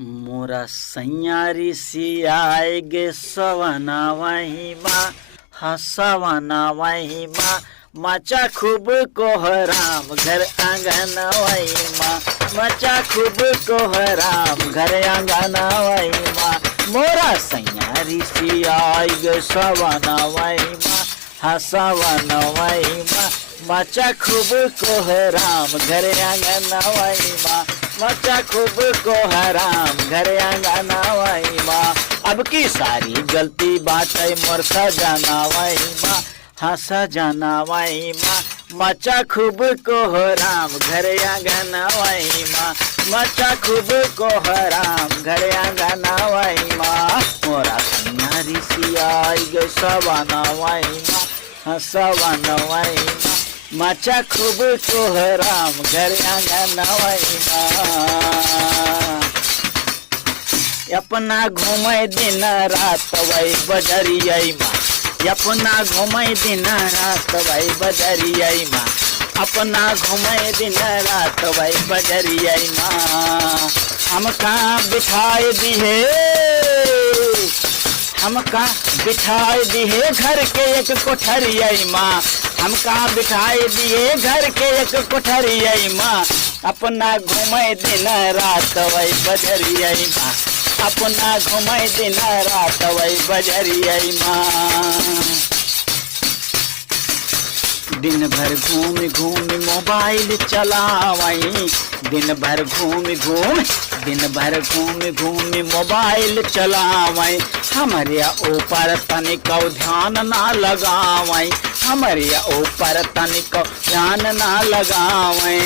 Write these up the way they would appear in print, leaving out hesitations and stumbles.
मोरा सैयारी सियाए गे सवना वही माँ हसवना वही माँ मचा खूब कोहराम घर आंगन वही माँ मचा खूब कोहराम घर आंगन वही माँ मोरा सैयारी सियाए गे सवना वही माँ हसवना वही माँ मचा खूब कोहराम घर आंगन वही माँ मचा खूब कोहराम घर आंगन वही माँ अब की सारी गलती बात है मोर सजना वही माँ हंसा जाना वही माँ मचा खूब कोहराम घर आंगन वही माँ मचा खूब कोहराम घर आंगन वही माँ मोरा सैयारी सियाई गे सवना वही माँ हंसवना वही माँ मचा खूब कोहराम घर आंगन वही माँ अपना घूमे दिन रात वही बजरिया माँ अपना घूमे दिन रात वही बजरिया माँ अपना घूमे दिन रात वही बजरिया माँ हम कहाँ बिठाए दिए हम कहाँ बिठाए दिए घर के एक कोठरिया माँ हम कहाँ बिठाए दिए घर के एक कोठरिया माँ अपना घूमे दिन रात वही बजरिया माँ अपना घूमे दिन रात वही बजरिया माँ दिन भर घूम घूम मोबाइल चलावई दिन भर घूम घूम मोबाइल चलावई हमारे ऊपर तनिक ध्यान ना लगावई हमारे ऊपर तनिक ध्यान ना लगावई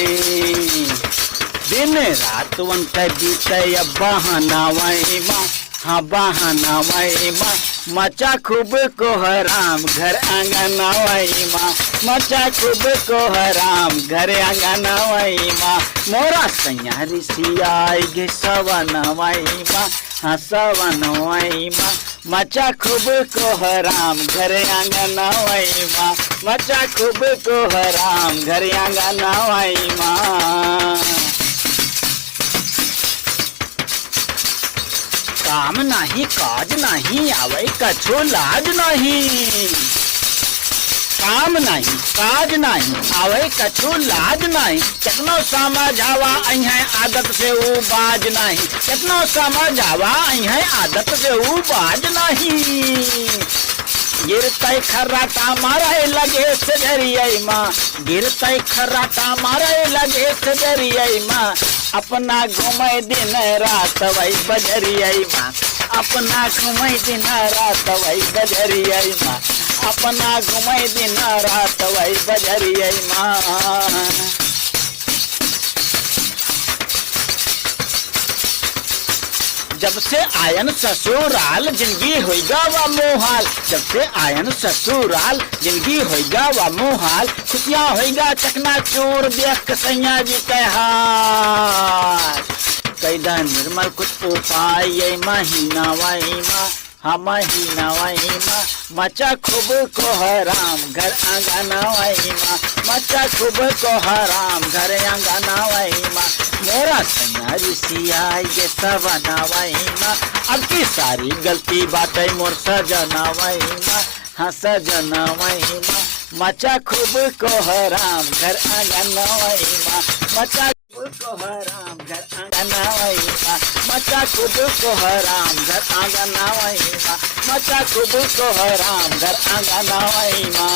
दिन रात उनका बीते बहाना वही माँ हाँ बहाना वही माँ मचा खूब कोहराम घर आंगन वही माँ मचा खूब कोहराम घर आंगन वही माँ मोरा सैयारी सियाई गे सवना वही माँ हाँ सवना वही माँ मचा खूब कोहराम घर आंगन वही माँ मचा खूब कोहराम घर आंगन वही माँ काम नहीं काज नहीं आवे कछो लाज नहीं काम नहीं काज नहीं आवे कछो लाज नहीं कितनो समझावा अहे आदत से वो बाज नहीं कितनो समझावा अहे आदत से वो बाज नहीं गिरते खर्राटा मारे लगे सजरिया माँ गिरते खर्राटा मारे लगे सजरिया माँ अपना घूमे दिन रात वही बजरिया माँ अपना घूमे दिन रात वही बजरिया माँ अपना घूमे दिन रात वही बजरिया माँ जब से आयन ससुराल जिंदगी होगा वा मोहाल जब से आयन ससुराल जिंदगी होगा वा मोहाल खुशियाँ होगा चकना चोर देख सैया जी के हाल कैदा निर्मल कुछ उपाय ये महीना वही माँ हाँ महीना वही माँ मचा खूब कोहराम घर आंगन वही माँ मचा खूब कोहराम घर आंगन वही माँ मोरा सैयारी सियाई गे सवना वही माँ अब की सारी गलती बातें मोर सजना वही माँ हाँ सजना वही माँ मचा खूब कोहराम घर आंगन वही माँ मचा खूब कोहराम घर आंगन वही माँ मचा खूब कोहराम घर आंगन वही माँ मचा खूब कोहराम घर आंगन वही माँ।